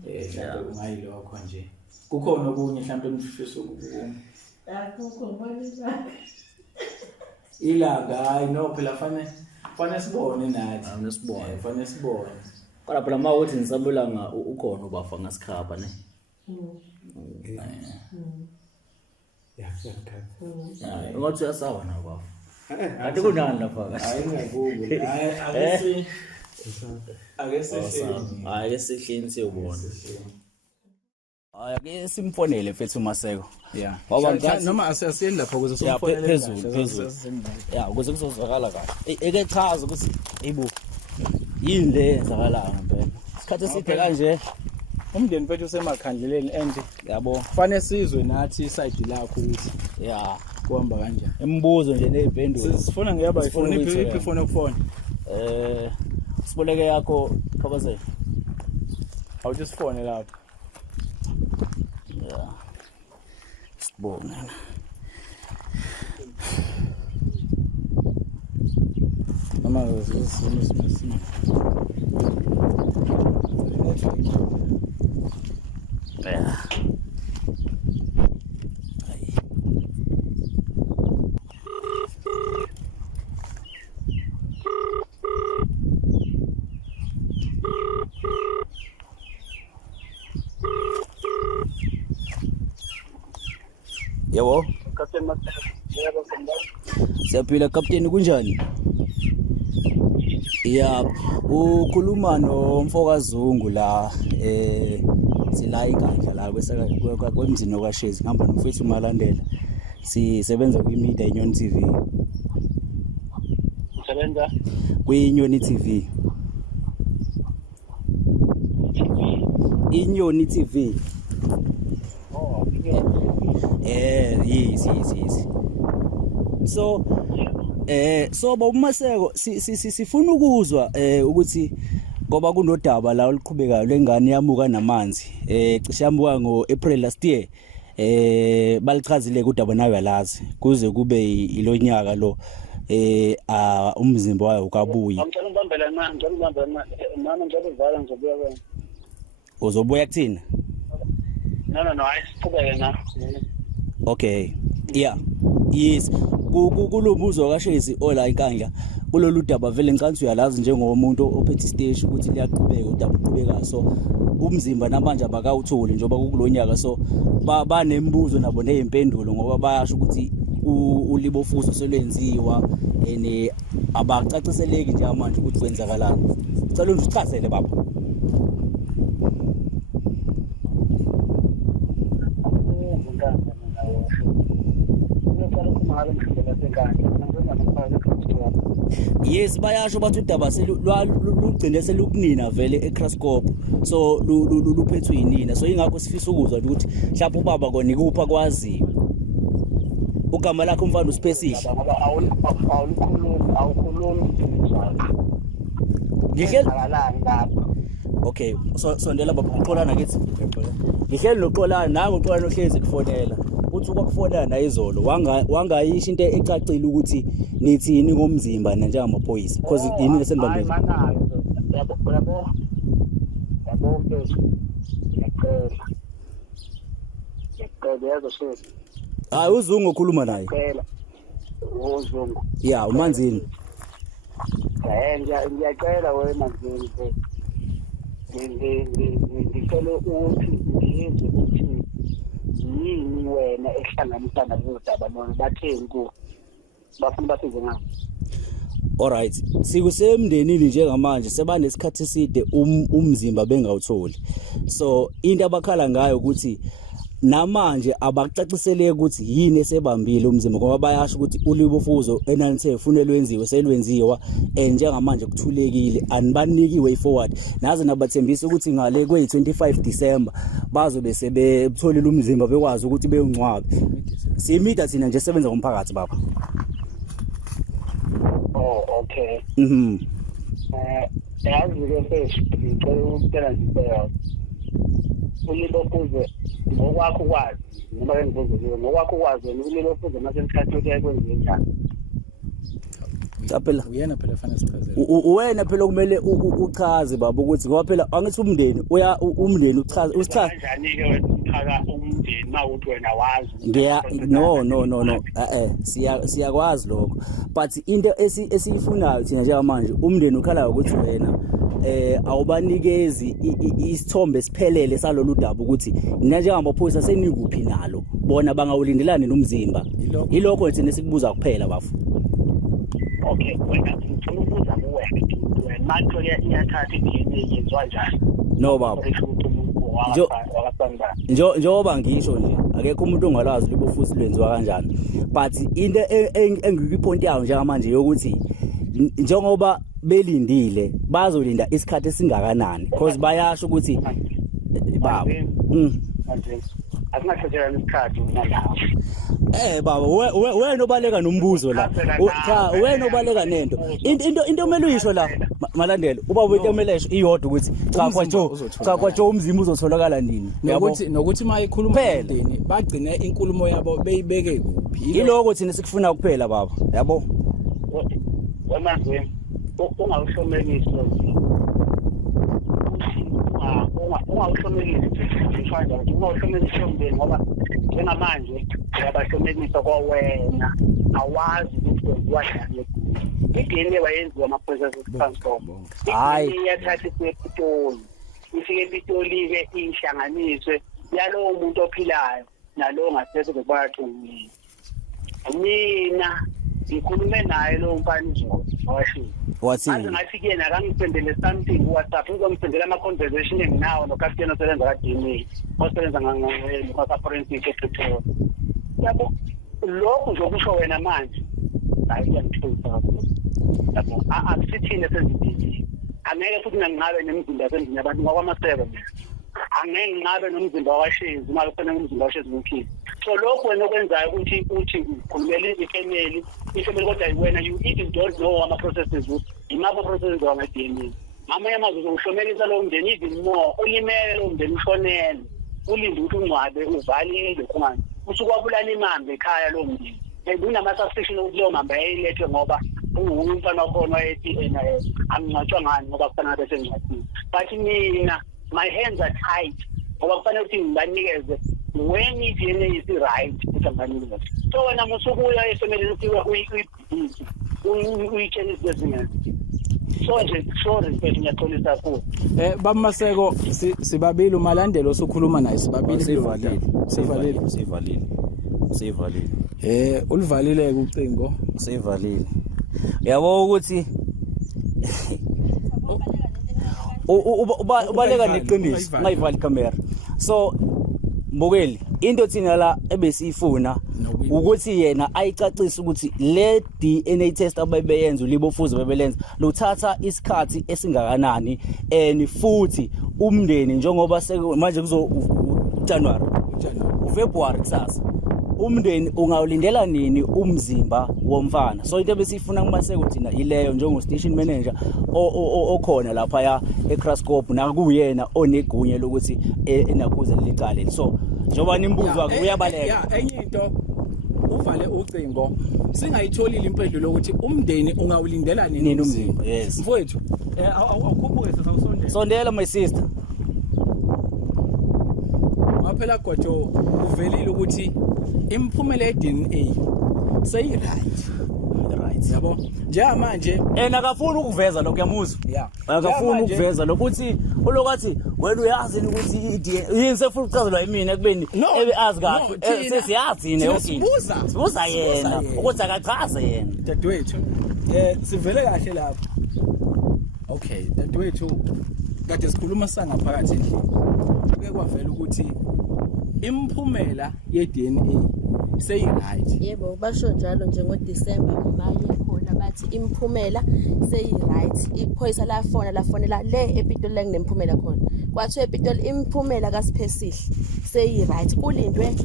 mhlawumbe ungayilokho nje kukhona okunye mhlawumbe engifisa akukho manje ilanga hayi no phela fanele sibone nathi anesibone fanele sibone kodwa phela uma uthi nisabulanga ukhona ubafa ngasikhapha ne hayi ngathi uyasawa na bafa kanti kunani lapha hayi ngakubo hayi sehleni siyobona ake simfonele mfethu Maseko yeah ngoba noma asiyeni lapha ukuze simfonele phezulu yeah ukuze kuzozwakala kahle eke chaza ukuthi eyibo yini le yenzakalayo ngempela isikhathi eside kanje umndeni wethu usemakhandleleni and yabo fanele sizwe nathi iside lakho ukuthi yeah kuhamba kanjani imibuzo nje nezimpendulo sifuna ngiyaba ifoni iphi phone ukufona siboleke yakho khabazela just phone lapha yeah sibona mama yeah yebo Captain Master, yebo siyaphila kapteni kunjani yeah ukhuluma noMfokazungu la sila ikandla la kwemzini kwaShezi ngihamba nomfethu umalandela sisebenza kwimedia iNyoni TV usebenza kwiNyoni TV iNyoni TV yes so babumaseko sifuna ukuzwa ukuthi ngoba kunodaba la oluqhubekayo lengane yamuka namanzi cishe yamuka ngoApril last year balichazile udaba nayo yalazi kuze kube ilonyaka lo umzimba wayo ukabuyi ngicela ubambela mama ngicela uvala ngizobuya wena uzobuya kuthina no ayisiqhubeke na okay yeah yes kulombuzo kaShezi ola inkandla kulolu daba vele ngicela uyalazi njengomuntu ophethe stage ukuthi liyaqhubeka udaba uqhubeka so umzimba namanje abakawutholi njengoba kulonyaka so banembuzo nabo nezimpendulo ngoba bayasho ukuthi ulibofuzo selwenziwa ene abacaciseleki nje manje ukuthi kwenzakalani ngicela ungichazele baba ngicela ukumahala ngishilo lasenkandla ngizoma nomphakathi Yes bayasho bathi udaba selugcine selukunina vele eCrascope so luphethwe yinina so ingakho sifisa ukuzwa ukuthi mhlawumbe ubaba kona ikupha kwaziyo ugama lakho mfana uSpecial ngoba awukhulumi ngihleli akalani lapha. okay sondela baba uxolana kithi ngihleli noxolana nangu uxolana ohlezi kufonela uthi ukufona na izolo wangayisho into ecacile ukuthi nithini ngomzimba njengamaphoyisa because yini lesembambeni Yabo mfethu. Ngiyacela yazo sothi. hayi uzungu okhuluma naye Ngicela. Uzungu. yeah umanzini Ngiyacela wena Manzini mfethu. Ngicela ukuthi ngiyizwe ukuthi yini wena ehlanganisa nalodaba nona batheni ku bafuna basize ngani. alright sikusemndenini njengamanje sebanesikhathi eside umzimba bengawutholi so into abakhala ngayo ukuthi namanje abacaciseleke ukuthi yini esebambile umzimba ngoba bayasho ukuthi ulibofuzo enanithe ufune lwenziwe selwenziwa njengamanje kuthulekile anibaniki way forward naze nabathembisa ukuthi ngale kwe25 December bazobe sebetholile umzimba bekwazi ukuthi beyongcwabe simida thina nje sebenza ngomphakathi baba Oh okay. Yazi-ke mfethu ngicela ukutshela nje ulibofuzo ngokwakho kwazi noma engibuze ngokwakho kwazi wena ulibofuzo mase emkhathi uyaye kwenze njani. Phela uyena phela fanele sichazele uwena phela kumele uchaze baba ukuthi ngoba phela angithi umndeni umndeni uchaze usichaze kanjani ke wena uchaza umndeni mawuthi wena wazi no siyakwazi lokho but into esiyifunayo thina njengamanje umndeni ukhala ukuthi wena awubanikezi isithombe siphelele salolu daba ukuthi nina njengamaphoyisa senikuphi nalo bona bangawulindelani nomzimba ilokho thina sikubuza kuphela bafu. Okay, wena ngifuna ukubuza kuwe manje iyathatha iDNA yenziwa njani? No baba. Njoba ngisho nje akekho umuntu ongalazi libofusi lwenziwa kanjani but into engikuyiphonti yayo njengamanje yokuthi njengoba belindile bazolinda isikhathi esingakanani because bayasho ukuthi baba asingathathelana isikhathi nalawo. Baba wena obaleka nombuzo la cha wena obaleka nento into omele uyisho la malandela ubaba into omele isho iyodwa ukuthi cha kwaJoe umzimba uzotholakala nini nokuthi mayikhuluma endeni bagcine inkulumo yabo beyibeke kuphi yiloko thina sikufuna kuphela baba yabo wemazweni ungawuhlomelisi ungawuhlomelisi ngifanda ukuthi ungawuhlomelisi umndeni ngoba njengamanje uyabahlomelisa kwawena awazi ukuthi wenziwa njani iDNA wayenziwa ama-process transform iyathatha isepitoli ifike epitoli-ke ihlanganiswe yalowo muntu ophilayo nalowo ngasekho bebayathungile mina ngikhulume naye lowo mfana izolo awashilo wathini ngathi kuyena akangisendele something WhatsApp uzongisendela ama-conversation enginawo nokapteni osebenza ka-DNA osebenza ngasa-forensic ePretoria yabo lokhu njokusho wena manje hayi kuyangithusa kakhulu yabo akusithini esezidini angeke futhi ngingabe nemizimba yasendlini yabantu ngokwamasebe mina angeke ngingabe nomzimba wakashezi uma kufanele umzimba wakashezi uphile so lokho wena okwenzayo ukuthi ukhulumele ifamily kodwa wena you even don't know ama-processes ukuthi imaphi ama-processes wama-DNA ngamanye amazwi uzowuhlomelisa lowo mndeni even more ulimele lowo mndeni ushonele ulinde ukuthi ungcwabe uvalile khona usukwabulala imambe ekhaya lowo mndeni kunama-suspicion ukuthi leyo mambe yayilethwe ngoba umfana wakhona wayethi angingcwatshwa ngani ngoba kufanele bese ngcwatshiwe but mina my hands are tight ngoba kufanele ukuthi ngibanikeze when iDNA is right ukuthi angibanikeze so wena musukuya efamily ukuthi uyitshenise lezinto so nje sorry mfethu ngiyatholisa kakhulu bamaseko sibabili umalandelo osukhuluma naye sibabili sivalile ulivalile ucingo sivalile yabo ukuthi ubaleka neqiniso ngayivali camera so Mbukeli into thina la ebesifuna ukuthi yena ayicacise ukuthi le DNA test ababeyenza ulibofuzo bebelenza luthatha isikhathi esingakanani and futhi umndeni njengoba manje kuzo January uFebruary kusasa umndeni ungawulindela nini umzimba womfana so into besifuna kumaseko thina ileyo njengo station manager okhona lapha ya eCrascope nakuyena onegunya lokuthi enakuze licale so njoba nimbuzo wakhe uyabaleka enye into uvale ucingo singayitholile impendulo ukuthi umndeni ungawulindela nini umzimba yes mfowethu awukhuphuke sasawusondela sondela my sister phela gojo uvelile ukuthi imphumela ye-DNA right yabo njengamanje akafuni ukuveza lokho yamuzwa akafuni ukuveza lokuthi ulokathi wena uyazi ukuthi i-DNA yini sefuna ukuchazelwa yimina ekubeni azi kahle sesiyazi yini yonke sibuza yena ukuthi akachaze yena dadewethu sivele kahle lapho okay dadewethu kade sikhuluma sangaphakathi endlini kuke kwavela ukuthi imphumela ye-DNA seyi-right. Yebo basho njalo njengoDisemba umaye khona bathi imphumela seyi-right. Iphoyisa lafonela le ePitoli la kunemphumela khona. Kwathiwa ePitoli imphumela kaSiphesihle seyi-right. Kulindwe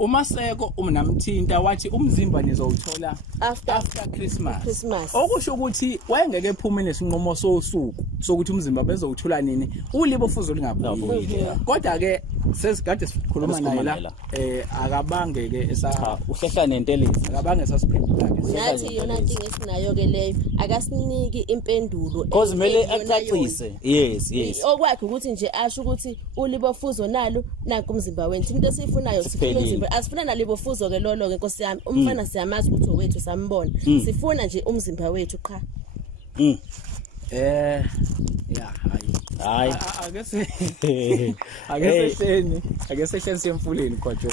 uMaseko umnamthinta wathi umzimba nizowuthola after Christmas. Okusho ukuthi wayengeke ephume nesinqumo sosuku sokuthi umzimba bezowuthola nini ulibofuzo lingabuyi. Kodwa ke sesigade sikhuluma naye la akabangeke uhlehla nentelezi akabange sasiphendula ke. Nathi yona inkinga esinayo ke leyo akasiniki impendulo because mele acacise yes okwakhe ukuthi nje asho ukuthi ulibofuzo nalo nanku umzimba wethu into esifunayo sifuna umzimba asifuna nalibofuzo ke lolo ke Nkosi yami umfana siyamazi ukuthi owethu sambona sifuna nje umzimba wethu qha hayi ake sehleni semfuleni kwajo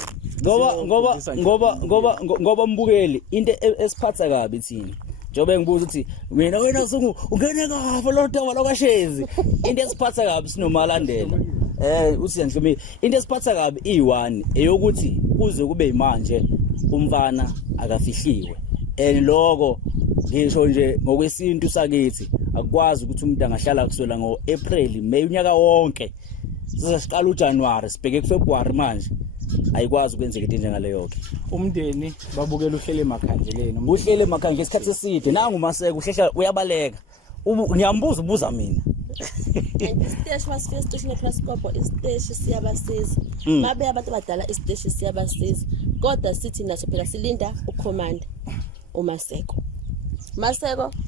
ngoba mbukeli into esiphatha kabi thina njobe ngibuza ukuthi wena sungu ungene kafa lo daba lokashezi into esiphatha kabi sinomalandela uthi Ndlumile into esiphatha kabi i1 eyokuthi kuze kube manje umfana akafihliwe lokho ngisho nje ngokwesintu sakithi akwazi ukuthi umuntu angahlala kuswela ngoApril May unyaka wonke sizasiqala uJanuary sibheke kuFebruary manje ayikwazi ukwenzeka into njengaleyo ke umndeni babukela uhlele emakhanjeleni uhlele emakhanjeleni isikhathi eside nangu Maseko uhlehla uyabaleka ngiyambuza ubuza mina isiteshi wasifika isiteshi neCrascope isiteshi siyabasiza babe abantu abadala isiteshi siyabasiza kodwa sithi naso phela silinda uCommander uMaseko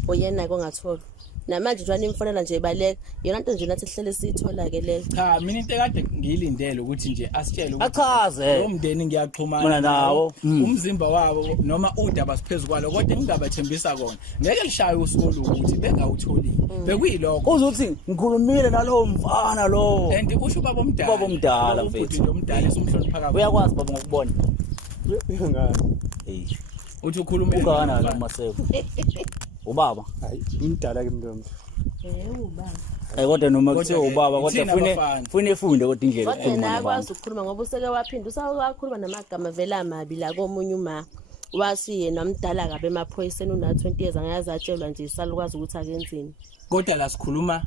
uyena kongathola namanje njalo imfonela nje ibaleka yona nto nje nathi sihlele sithola ke leyo cha mina into ekade ngiyilindele ukuthi nje asitshele ukuthi achaze lo mndeni ngiyaxhumana nawo umzimba wabo noma udaba siphezulu kodwa ngingabathembisa kona ngeke lishaye usikolo ukuthi bengawutholi bekuyilokho uzothi ngikhulumile nalowo mfana lo and usho baba omdala mfethu nje omdala esimhlonipha kakhulu uyakwazi baba ngokubona uthi ukhulumile ungana lo Maseko ubaba hayi umdala ke mntombi ubaba kodwa noma kuthiwa ubaba kodwa fune efunde kodwa indlela kodwa akwazi ukukhuluma ngoba useke waphinda usawakhuluma namagama vela amabi la komunye uma wathi yena umdala kabe emaphoyiseni una 20 years angayazi atshelwa nje isalukwazi ukuthi akenzini kodwa la sikhuluma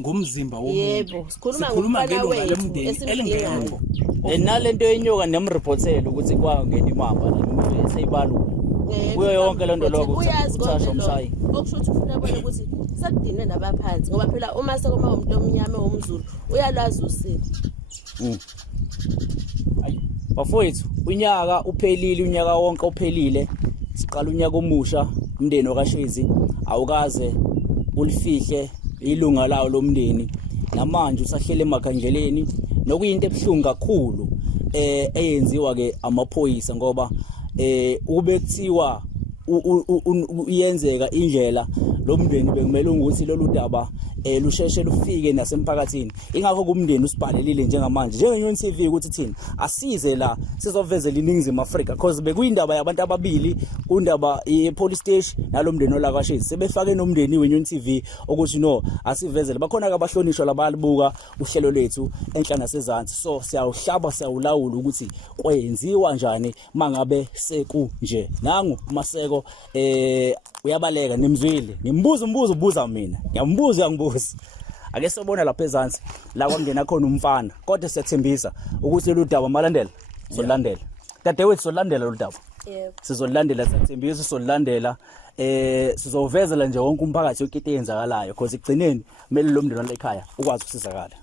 ngumzimba womuntu yebo sikhuluma ngelunga lomndeni elingekho nalento yenyoka nemreportela ukuthi kwangena imamba la umuntu eseyibalula kuyo yonke lento lokho uthasha umshayi okusho ukuthi ufuna bona ukuthi sekudine nabaphansi ngoba phela uma sekoma umuntu omnyama omzulu uyalwazi usiko bafowethu unyaka uphelile unyaka wonke uphelile siqala unyaka omusha umndeni wakashezi awukaze ulifihle ilunga lawo lomndeni namanje usahlele emakhanjeleni nokuyinto ebhlungu kakhulu eyenziwa ke amaphoyisa ngoba ube kuthiwa iyenzeka indlela lo mndeni bekumele ukuthi lolu daba lusheshe lufike nasemphakathini. Ingakho kumndeni usibhalelile njengamanje njengeNyoni TV ukuthi thina asize la sizovezela iningizimu Afrika because bekuyindaba yabantu ababili kundaba yepolice station nalo mndeni olakashezi sebefake nomndeni weNyoni TV ukuthi no asivezele bakhona ke abahlonishwa labalibuka uhlelo lethu enhla nasezantsi. So siyawuhlaba siyawulawula ukuthi kwenziwa kanjani mangabe sekunje. Nangu Maseko uyabaleka nimzwile ngimbuza umbuzo ubuza mina ngiyambuza ake sobona lapha ezantsi la kwangena khona umfana kodwa siyathembisa ukuthi lolu daba malandela solandela dadewethu solandela lolu daba sizolandela siyathembisa solandela sizovezela nje wonke umphakathi yonke into eyenzakalayo because igcineni kumele lo mndeni ekhaya ukwazi ukusizakala.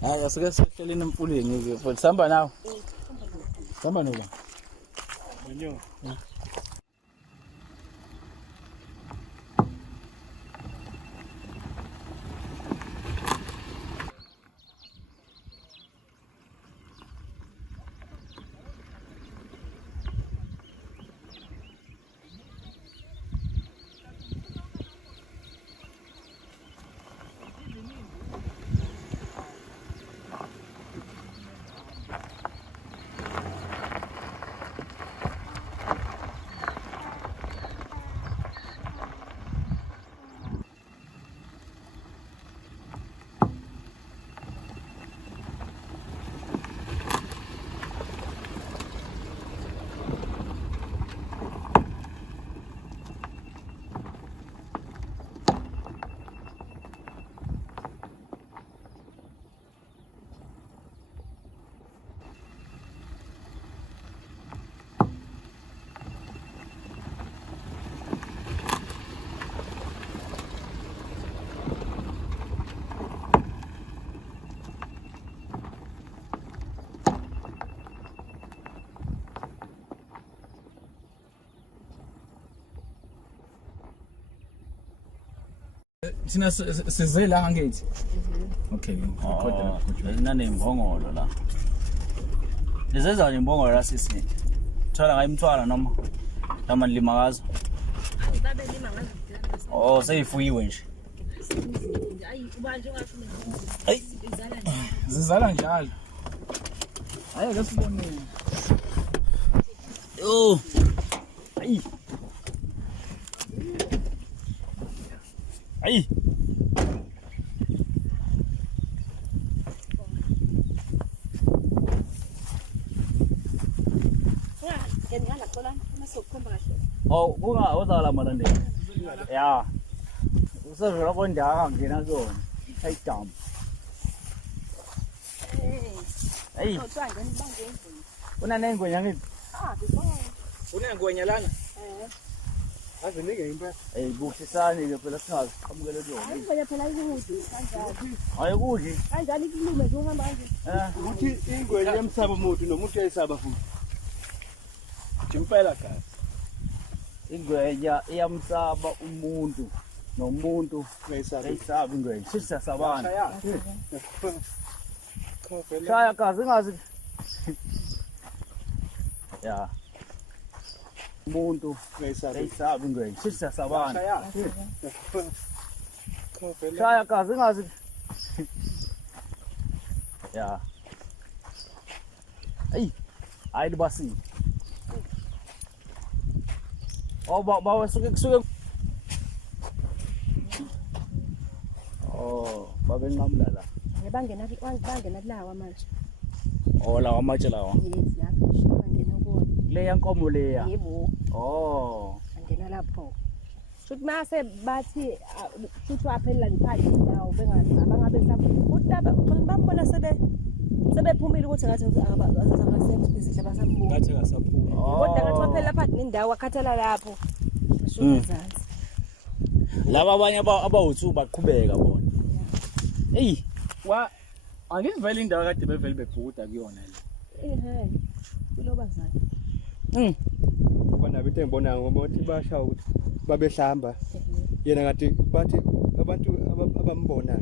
Hayi asike sihleline emfuleni ngizo sihamba nawe sihamba noba Nyo. Thina size la ngithi. Okay, Kodwa nanembongolo la. Lizenza nje imbongolo la sisi. Thola ngayimthwala noma limakazo. Babe lima ngazo. Oh, seyifuyiwe nje. Hayi ubanje ungasho mina. Hey, zizala njalo. Hayi ke sibone. Oh. Ay. Ay. Oh, kunga uzala malande. Ya. Usazula kondaga ngena zona. Hey dam. Hey. Una nengwenya ngithi? Unengwenya lana? Azinike impela. Bukisani ke phela singazi amukele kuyona. Hayi phela ikudli kanjani. Ayikudli. Kanjani ikulume nje uhamba nje. Ukuthi ingwenya yemsaba umuntu nomuntu uyayisaba futhi. Jimpela kazi. Ingwenya iyamsaba umuntu nomuntu uyayisaba ingwenya. Sithi siyasabana. Shaya kazi ngazi. Ya. Umuntu uyayisaba ingwenya. Sithi siyasabana. Shaya kazi ngazi. Ya. Ay. Hayi libasi. Oh, bawa suke. Oh, babe ngamla la. Bangena kulawa manje. Oh, lawa manje lawa. Yes, lapho bangena kuona. Le yankomo leya. Yebo. Oh. Bangena lapho. Futhi mase bathi futhi waphelela ngiphathi indawo bangabe udaba bambona sebephumile ukuthi ngathi abasebenzi besihle basambuka. Ngathi akasaphuma. Kodwa ngathi waphelela phathi nendawo akhathala lapho. Shukazansi. Laba abanye abawuthu baqhubeka bona. Hey, angivele indawo kade bevele bebhuda kuyona le. Kulobazana. Bona bethe ngibona ngoba uthi basha ukuthi babehlamba. Yena ngathi bathi abantu abambona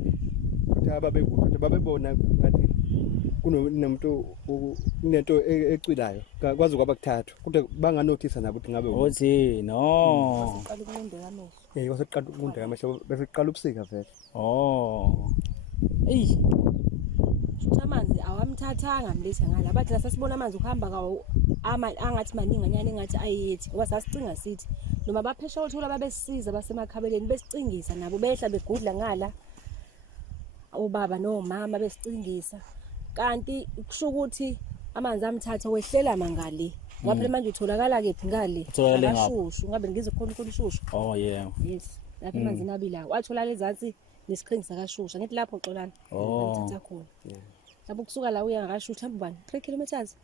ukuthi ababekude babebona ngathi kunomuntu kunento ecwilayo kwazi kwaba kuthathu kodwa banganothisa nabo ukuthi ngabe Othi no. Qala ukunde kamehlo. waseqala ukunda amehlo bese qala ubusika vele Oh. Eyi. Futhi amanzi awamthathanga mlisa ngala. Bathi lasasibona amanzi ukuhamba kawo angathi maninganyana engathi ayethi ngoba sasicinga sithi noma baphesha uthola babesiza basemakhabeleni besicingisa nabo behla begudla ngala. Ubaba nomama besicingisa. Kanti kusho ukuthi amanzi amthatha wehlela mangale. Ngoba phela manje utholakala kephi ngale? Utholakala ngapha. Akashushu ngabe ngizokhona ukushushu. Oh yeah. Yes. Lapha amanzi nabila. Wathola lezansi nesiqhingi sakashusha. Ngithi lapho xolana. Oh. Amthatha khona. Lapho kusuka la uya ngakashusha mbani? 3 kilometers.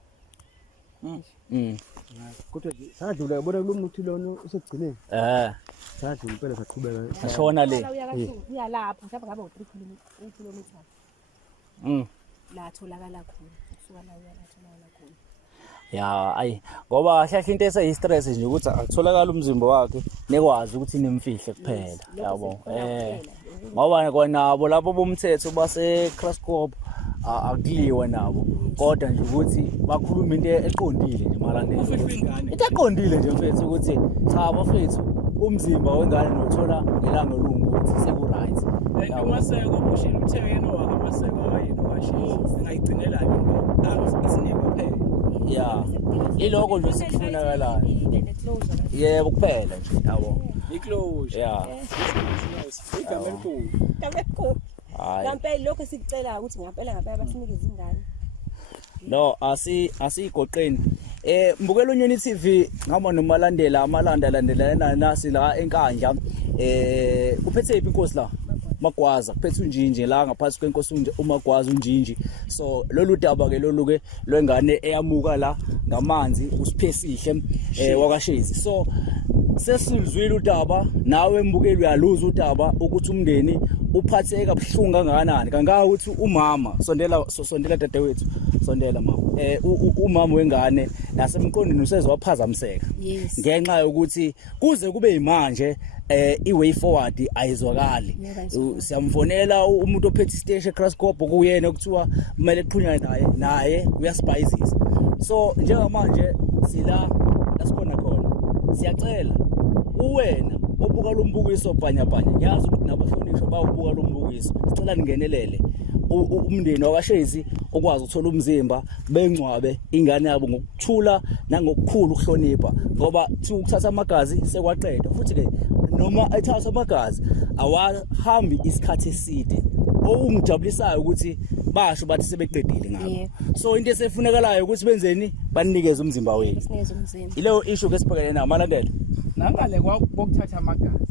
kodwa sadlula yabona lo muntu lona usegcineni sadlula impela saqhubeka Ashona le. Uya lapha mhlawumbe ngabe 3 kilometers. La tholakala khona. Kusuka la uya tholakala khona. Ya ayi ngoba hlahla into eseyistress nje ukuthi akutholakala umzimba wakhe nekwazi ukuthi nimfihle kuphela yabo ngoba konabo lapho bomthetho base Krascoop akuliwe nabo kodwa nje ukuthi bakhuluma into eqondile nje malandela Ufihla ingane. into eqondile nje mfethu ukuthi cha bafethu umzimba wengane nothola ngelanga olungu ukuthi seku right Yabo maseko ushila uthekeno wakhe maseko wayini washiya. Ngayigcinela into. Isinike phela. ya iloko nje sikufunakalayo yebo kuphela nje yabo Iclosure. ya Igama elikhulu. Kamekho. hayi Ngempela lokho sikucela ukuthi ngempela basinike izingane. no asigoqeni mbukela uNyoni TV ngaba nomalandela amalandelana nasi la enkandla kuphethe iphi inkosi la Magwaza kuphethe uNjinji la ngaphansi kwenkosi uMagwaza uNjinji so lolu daba ke lolu ke lwengane eyamuka la ngamanzi usiphesihle wakashezi so sesilizwile udaba nawe mbukeli uyaluza udaba ukuthi umndeni uphatheke kabuhlungu kangakanani kangaka ukuthi umama sondela dadewethu sondela mama umama wengane nasemqondweni usezowaphazamiseka ngenxa yokuthi kuze kube imanje iway forward ayizwakali siyamfonela umuntu ophethe isiteshi eCrascoop kuyena okuthiwa kumele kuxhunyane naye uyaspayizisa so njengamanje sila lasikhona khona siyacela uwena obuka lo mbukiso bhanyabhanya yazi ukuthi nabahlonishwa bawubuka lo mbukiso sicela ningenelele umndeni wakashezi okwazi ukuthola umzimba bengcwabe ingane yabo ngokuthula nangokukhulu ukuhlonipha ngoba thi ukuthatha amagazi sekwaqedwa futhi ke noma ethatha amagazi awahambi isikhathi eside okungijabulisayo ukuthi basho bathi sebeqedile ngabo so into esefunekalayo ukuthi benzeni banikeze umzimba wenu Sineze umzimba. ileyo issue ke sibhekene nayo malandela Nangale kokuthatha amagazi.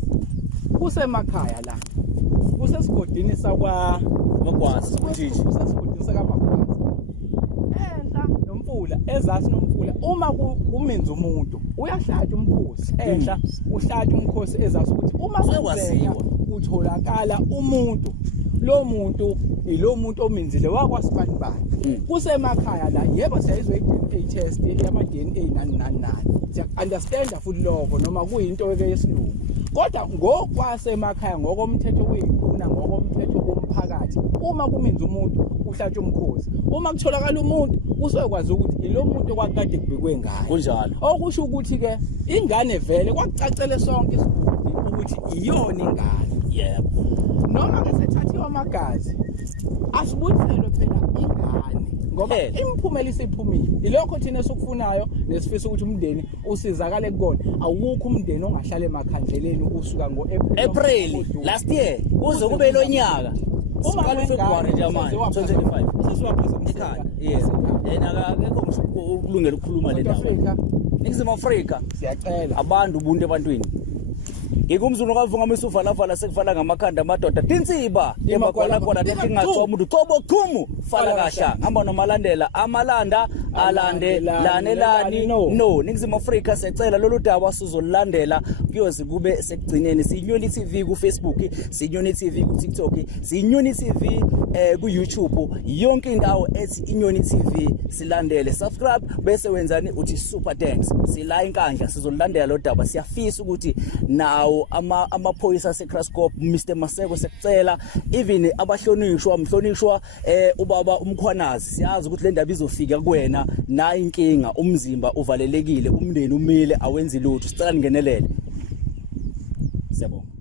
Kusemakhaya la. Kusesigodini sakwa Magwaza uNjinji kusesigodini sakaMagwaza. Enhla nomfula ezasi nomfula uma kumenza umuntu uyahlatha umkhosi enhla uhlatha umkhosi ezasi ukuthi uma kwenzeka utholakala umuntu lo muntu ilo muntu omenzile wakwaSibanibani kusemakhaya la yebo siyayizwe i-DNA test yama DNA nani siya understand futhi lokho noma kuyinto yesilungu kodwa ngokwasemakhaya ngokomthetho weyiquna ngokomthetho womphakathi uma kumenza umuntu uhlatshwa umkhosi uma kutholakala umuntu usokwazi ukuthi ilo muntu okwakade kubekwe ngayo kunjalo okusho ukuthi ke ingane vele kwakucacele sonke isigodi ukuthi iyona ingane yebo noma ke sethathiwa amagazi asibuyiselwe phela ingane ngoba imiphumela isiphumile ilokho thina sokufunayo nesifisa ukuthi umndeni usizakale kukona awukho umndeni ongahlala emakhandleleni usuka April last year kuze kube lo nyaka uqala February nje manje 2025 sesiwaphazamiseka ekhaya yes yena akekho ngisho ukulungela ukukhuluma le ndaba Ningizimu Afrika siyacela abantu ubuntu ebantwini Ngikumzulu kavunga misufa lavala sekufala ngamakhanda amadoda tinsiba emakwala kwala tingatho umuntu qobo qhumu fala kahla ngamba nomalandela amalanda alande lanelani no Ningizimu Afrika secela lolu daba sizolandela kuyoze kube sekugcineni siNyoni TV ku Facebook siNyoni TV ku TikTok siNyoni TV ku YouTube yonke indawo ethi iNyoni TV silandele subscribe bese wenzani uthi super thanks. Sila inkandla sizolandela lo daba, siyafisa ukuthi nawo amaphoyisa aseKraskop Mr Maseko sekucela even mhlonishwa ubaba uMkhwanazi, siyazi ukuthi le ndaba izofika kuwena na inkinga, umzimba uvalelekile, umndeni umile awenzi lutho, sicela ningenelele. Siyabonga.